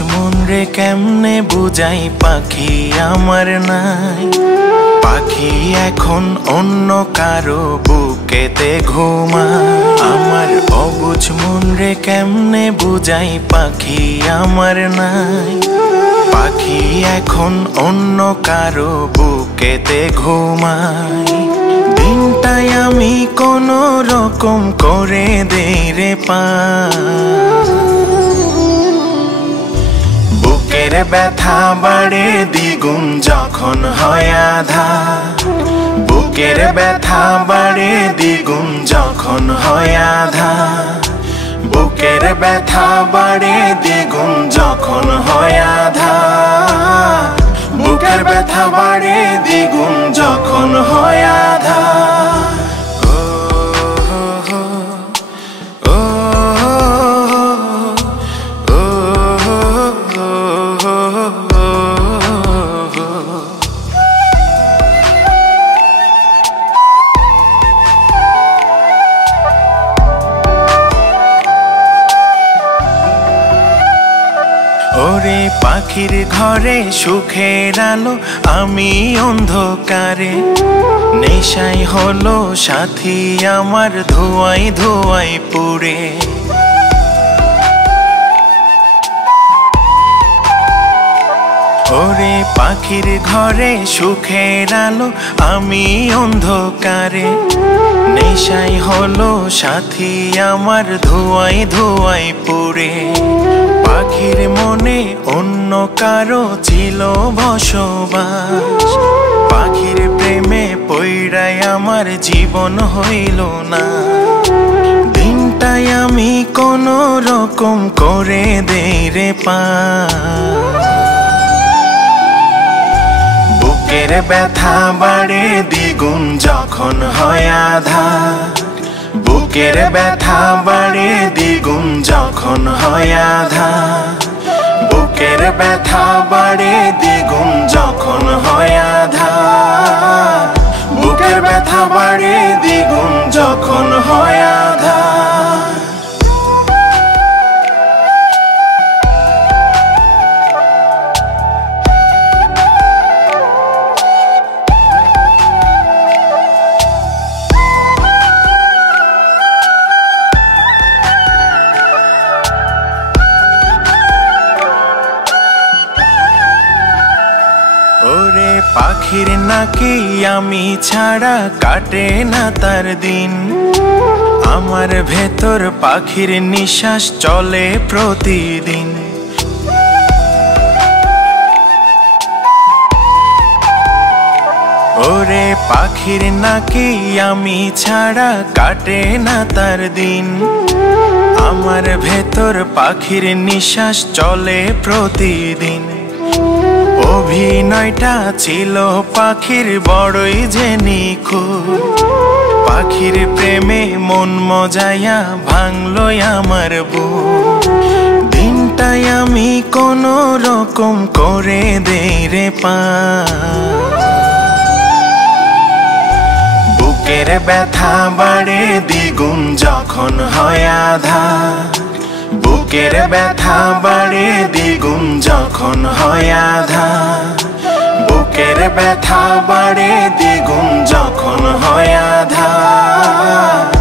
মন রে কেমনে বুঝাই পাখি আমার নাই। পাখি এখন অন্য কারো বুকেতে ঘুমায়। আমার অবুঝ মন রে কেমনে বুঝাই পাখি আমার নাই। পাখি এখন অন্য কারো বুকেতে ঘুমায়। দিনটাই আমি কোনো রকম করে দেই রে বুকের ব্যথা বাড়ে দ্বিগুণ যখন হয় আঁধার। বুকের ব্যথা বাড়ে দ্বিগুণ যখন হয় আঁধার। বুকের ব্যথা বাড়ে দ্বিগুণ যখন হয় আঁধার। বুকের ব্যথা বাড়ে দ্বিগুণ যখন হয় আঁধার। ওরে পাখির ঘরে সুখের আলো, আমি অন্ধকারে। নেশাই হলো সাথী আমার, ধোঁয়াই ধোঁয়াই পুড়ে। ওরে পাখির ঘরে সুখের আলো, আমি অন্ধকারে। নেশাই হলো সাথী আমার, ধোঁয়াই ধোঁয়াই পুড়ে। পাখির মনে অন্য কারো ছিল বসবাস। পাখির প্রেমে পইড়াই আমার জীবন হইল না। দিনটাই আমি কোনো রকম করে দেই রে বুকের ব্যথা বাড়ে দ্বিগুণ যখন হয় আঁধার। বুকের ব্যথা বাড়ে দ্বিগুণ যখন হয় আঁধার। বুকের ব্যথা বাড়ে দ্বিগুণ যখন হয় আঁধার। বুকের ব্যথা বাড়ে দ্বিগুণ যখন হয় আঁধার। ওরে পাখির নাকি আমি ছাড়া কাটে না তার দিন। আমার ভেতর পাখির নিঃশ্বাস চলে প্রতিদিন। ওরে পাখির নাকি আমি ছাড়া কাটে না তার দিন। আমার ভেতর পাখির নিঃশ্বাস চলে প্রতিদিন। অভিনয়টা ছিল পাখির বড়ই যে নিখুঁত। পাখির প্রেমে মন মজায়া ভাঙলো আমার বুক। দিনটাই আমি কোনো রকম করে দেই রে বুকের ব্যথা বাড়ে দ্বিগুণ যখন হয় আঁধার। বুকের ব্যথা বাড়ে দ্বিগুণ যখন হয় আঁধার। বুকের ব্যথা বাড়ে দ্বিগুণ যখন হয় আঁধার।